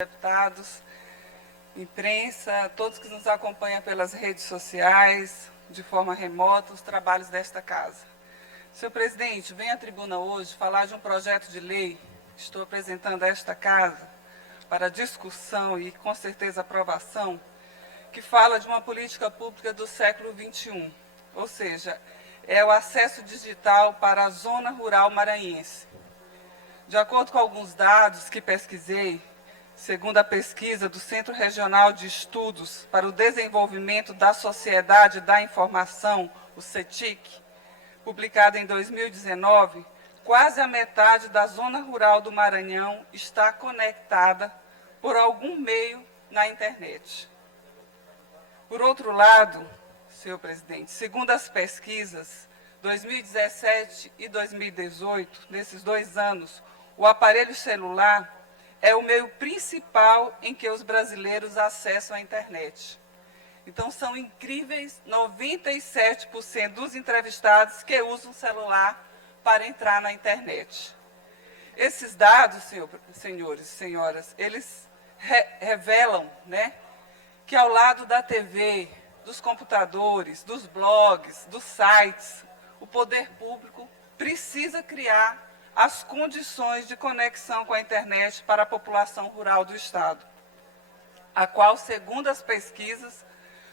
Deputados, imprensa, todos que nos acompanham pelas redes sociais, de forma remota, os trabalhos desta casa. Senhor presidente, venho à tribuna hoje falar de um projeto de lei que estou apresentando a esta casa para discussão e, com certeza, aprovação, que fala de uma política pública do século XXI, ou seja, é o acesso digital para a zona rural maranhense. De acordo com alguns dados que pesquisei, segundo a pesquisa do Centro Regional de Estudos para o Desenvolvimento da Sociedade da Informação, o CETIC, publicada em 2019, quase a metade da zona rural do Maranhão está conectada por algum meio na internet. Por outro lado, senhor presidente, segundo as pesquisas, 2017 e 2018, nesses 2 anos, o aparelho celular é o meio principal em que os brasileiros acessam a internet. Então, são incríveis 97% dos entrevistados que usam o celular para entrar na internet. Esses dados, senhores e senhoras, eles revelam, que ao lado da TV, dos computadores, dos blogs, dos sites, o poder público precisa criar as condições de conexão com a internet para a população rural do Estado, a qual, segundo as pesquisas,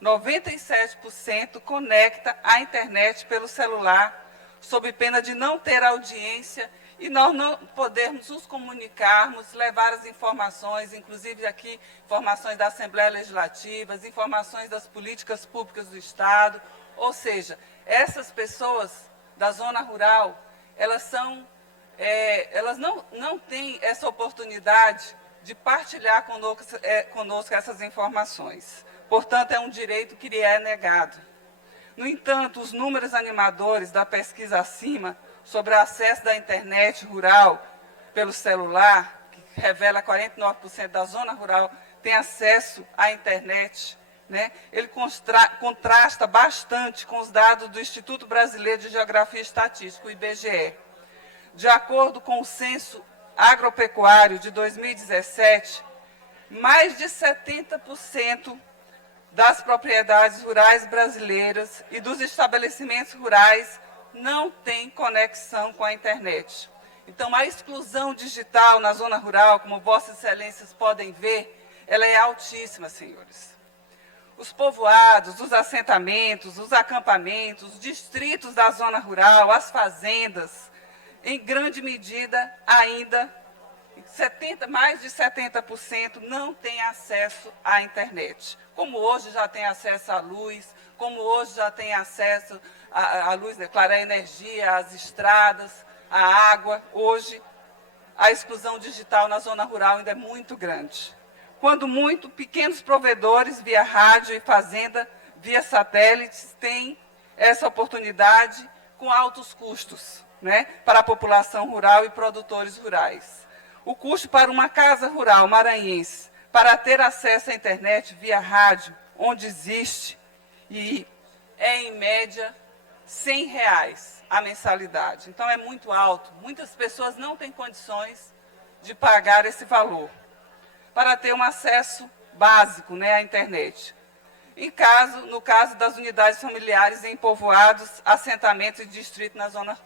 97% conecta a internet pelo celular, sob pena de não ter audiência e nós não podermos nos comunicarmos, levar as informações, inclusive aqui, informações da Assembleia Legislativa, as informações das políticas públicas do Estado. Ou seja, essas pessoas da zona rural, elas não têm essa oportunidade de partilhar conosco essas informações. Portanto, é um direito que lhe é negado. No entanto, os números animadores da pesquisa acima sobre o acesso da internet rural pelo celular, que revela 49% da zona rural tem acesso à internet, ele contrasta bastante com os dados do Instituto Brasileiro de Geografia e Estatística, o IBGE. De acordo com o Censo Agropecuário de 2017, mais de 70% das propriedades rurais brasileiras e dos estabelecimentos rurais não têm conexão com a internet. Então, a exclusão digital na zona rural, como vossas excelências podem ver, ela é altíssima, senhores. Os povoados, os assentamentos, os acampamentos, os distritos da zona rural, as fazendas, em grande medida, ainda, mais de 70% não têm acesso à internet. Como hoje já tem acesso à luz, como hoje já tem acesso à luz, claro, à energia, às estradas, à água, hoje a exclusão digital na zona rural ainda é muito grande. Quando muito, pequenos provedores via rádio e fazenda, via satélites, têm essa oportunidade com altos custos, para a população rural e produtores rurais. O custo para uma casa rural maranhense para ter acesso à internet via rádio, onde existe, e é em média R$100 a mensalidade. Então é muito alto. Muitas pessoas não têm condições de pagar esse valor para ter um acesso básico, à internet. No caso das unidades familiares em povoados, assentamentos e distritos na zona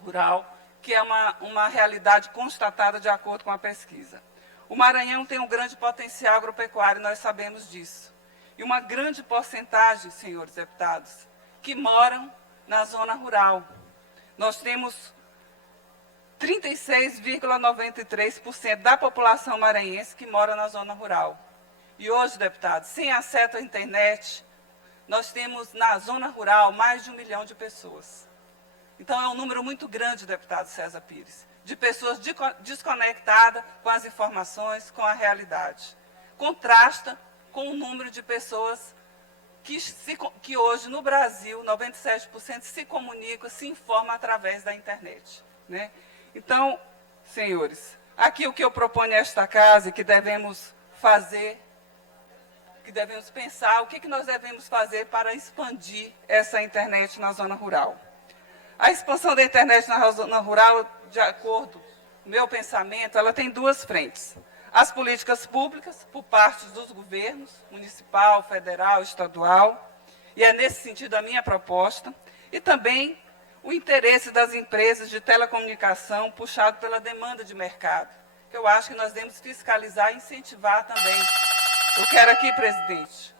rural, que é uma realidade constatada de acordo com a pesquisa. O Maranhão tem um grande potencial agropecuário, nós sabemos disso. E uma grande porcentagem, senhores deputados, que moram na zona rural. Nós temos 36,93% da população maranhense que mora na zona rural. E hoje, deputados, sem acesso à internet, nós temos na zona rural mais de 1 milhão de pessoas. Então, é um número muito grande, deputado César Pires, de pessoas desconectadas com as informações, com a realidade. Contrasta com o número de pessoas que hoje, no Brasil, 97% se comunicam, se informam através da internet. Então, senhores, aqui o que eu proponho a esta casa e que devemos fazer, que devemos pensar, o que nós devemos fazer para expandir essa internet na zona rural. A expansão da internet na zona rural, de acordo com o meu pensamento, ela tem 2 frentes. as políticas públicas por parte dos governos, municipal, federal, estadual, e é nesse sentido a minha proposta, e também o interesse das empresas de telecomunicação puxado pela demanda de mercado, que eu acho que nós devemos fiscalizar e incentivar também. Eu quero aqui, presidente,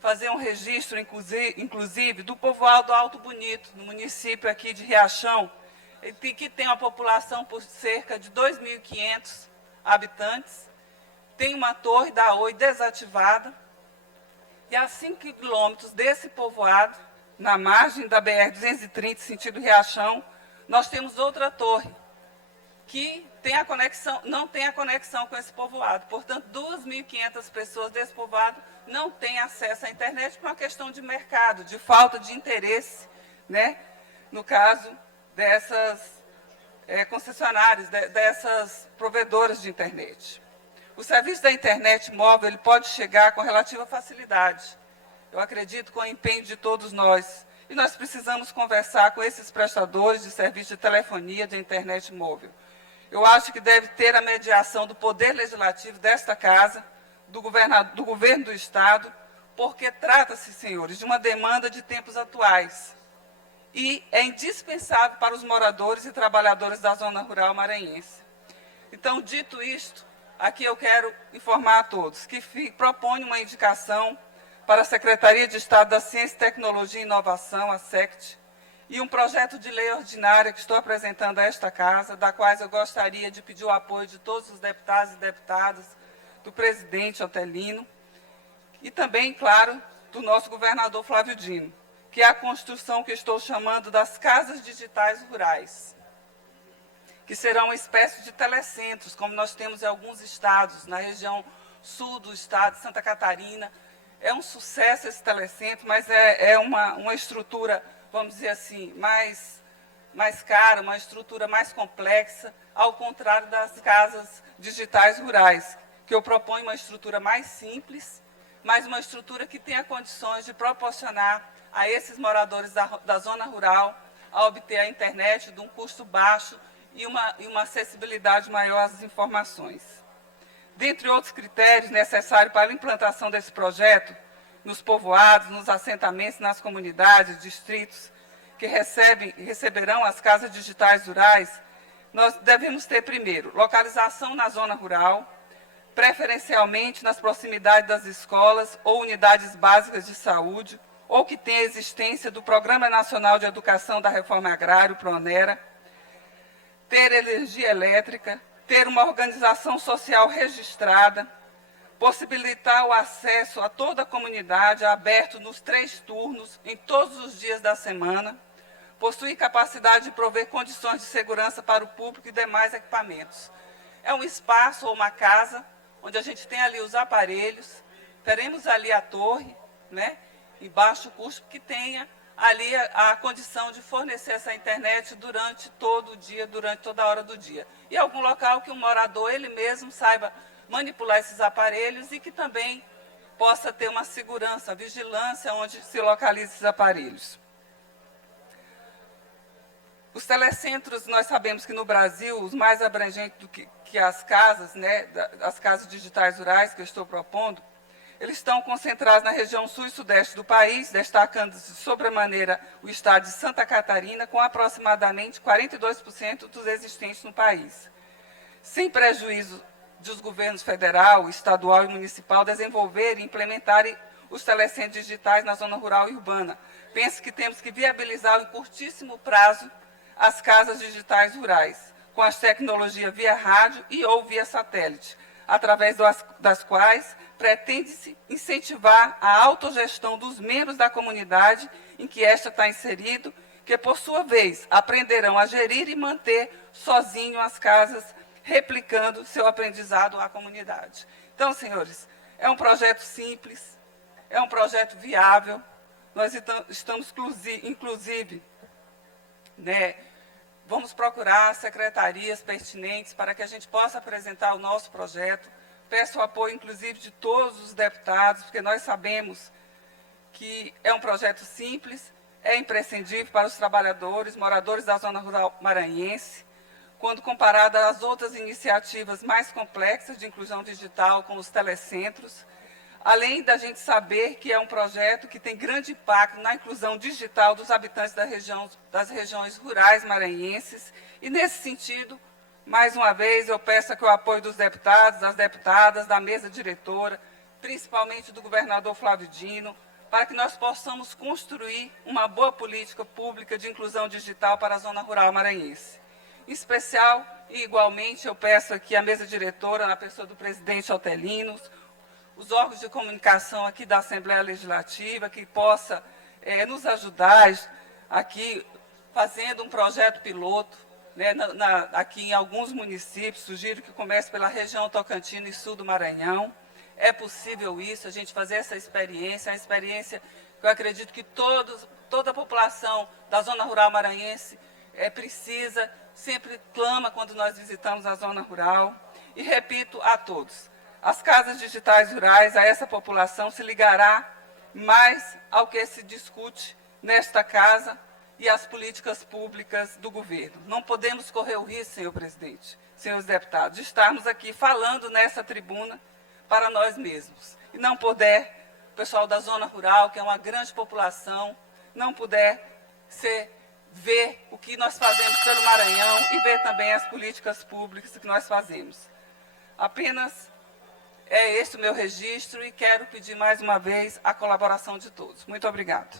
fazer um registro, inclusive, do povoado Alto Bonito, no município aqui de Riachão, que tem uma população por cerca de 2.500 habitantes, tem uma torre da Oi desativada, e a 5 quilômetros desse povoado, na margem da BR-230, sentido Riachão, nós temos outra torre, que tem a conexão, não tem a conexão com esse povoado. Portanto, 2.500 pessoas desse povoado não têm acesso à internet por uma questão de mercado, de falta de interesse, né, no caso dessas concessionárias, dessas provedoras de internet. O serviço da internet móvel ele pode chegar com relativa facilidade. Eu acredito com o empenho de todos nós. E nós precisamos conversar com esses prestadores de serviço de telefonia, de internet móvel. Eu acho que deve ter a mediação do Poder Legislativo desta Casa, do Governo do Estado, porque trata-se, senhores, de uma demanda de tempos atuais. E é indispensável para os moradores e trabalhadores da zona rural maranhense. Então, dito isto, aqui eu quero informar a todos que propõe uma indicação para a Secretaria de Estado da Ciência, Tecnologia e Inovação, a SECT, e um projeto de lei ordinária que estou apresentando a esta Casa, da qual eu gostaria de pedir o apoio de todos os deputados e deputadas, do presidente Otelino, e também, claro, do nosso governador Flávio Dino, que é a construção que estou chamando das casas digitais rurais, que serão uma espécie de telecentros, como nós temos em alguns estados, na região sul do estado, Santa Catarina. É um sucesso esse telecentro, mas é uma estrutura, vamos dizer assim, mais cara, uma estrutura mais complexa, ao contrário das casas digitais rurais, que eu proponho uma estrutura mais simples, mas uma estrutura que tenha condições de proporcionar a esses moradores da zona rural a obter a internet de um custo baixo e uma acessibilidade maior às informações. Dentre outros critérios necessários para a implantação desse projeto, nos povoados, nos assentamentos, nas comunidades, distritos que receberão as casas digitais rurais, nós devemos ter, primeiro, localização na zona rural, preferencialmente nas proximidades das escolas ou unidades básicas de saúde, ou que tenha existência do Programa Nacional de Educação da Reforma Agrária, o PRONERA, ter energia elétrica, ter uma organização social registrada, possibilitar o acesso a toda a comunidade, aberto nos 3 turnos, em todos os dias da semana, possuir capacidade de prover condições de segurança para o público e demais equipamentos. É um espaço ou uma casa onde a gente tem ali os aparelhos, teremos ali a torre, né, em baixo custo, que tenha ali a condição de fornecer essa internet durante todo o dia, durante toda a hora do dia. E algum local que o morador, ele mesmo, saiba manipular esses aparelhos e que também possa ter uma segurança, vigilância onde se localizam esses aparelhos. Os telecentros, nós sabemos que no Brasil, os mais abrangentes do que as casas, né, as casas digitais rurais que eu estou propondo, eles estão concentrados na região sul e sudeste do país, destacando-se sobremaneira o estado de Santa Catarina, com aproximadamente 42% dos existentes no país. Sem prejuízo dos governos federal, estadual e municipal desenvolverem e implementarem os telecentros digitais na zona rural e urbana. Penso que temos que viabilizar em curtíssimo prazo as casas digitais rurais, com as tecnologias via rádio e ou via satélite, através das quais pretende-se incentivar a autogestão dos membros da comunidade em que esta está inserido, que, por sua vez, aprenderão a gerir e manter sozinho as casas, replicando seu aprendizado à comunidade. Então, senhores, é um projeto simples, é um projeto viável. Nós estamos, inclusive, né, vamos procurar secretarias pertinentes para que a gente possa apresentar o nosso projeto. Peço o apoio, inclusive, de todos os deputados, porque nós sabemos que é um projeto simples, é imprescindível para os trabalhadores, moradores da zona rural maranhense, quando comparada às outras iniciativas mais complexas de inclusão digital, como os telecentros, além da gente saber que é um projeto que tem grande impacto na inclusão digital dos habitantes das regiões rurais maranhenses. E, nesse sentido, mais uma vez, eu peço aqui o apoio dos deputados, das deputadas, da mesa diretora, principalmente do governador Flávio Dino, para que nós possamos construir uma boa política pública de inclusão digital para a zona rural maranhense. Em especial e igualmente, eu peço aqui à mesa diretora, na pessoa do presidente Otelino, os órgãos de comunicação aqui da Assembleia Legislativa, que possa nos ajudar aqui fazendo um projeto piloto, né, aqui em alguns municípios. Sugiro que comece pela região Tocantins e sul do Maranhão. É possível isso, a gente fazer essa experiência, a experiência que eu acredito que toda a população da zona rural maranhense precisa, sempre clama quando nós visitamos a zona rural. E repito a todos, as casas digitais rurais, a essa população se ligará mais ao que se discute nesta casa e as políticas públicas do governo. Não podemos correr o risco, senhor presidente, senhores deputados, de estarmos aqui falando nessa tribuna para nós mesmos. E não puder, o pessoal da zona rural, que é uma grande população, não puder ver o que nós fazemos pelo Maranhão e ver também as políticas públicas que nós fazemos. Apenas é este o meu registro e quero pedir mais uma vez a colaboração de todos. Muito obrigado.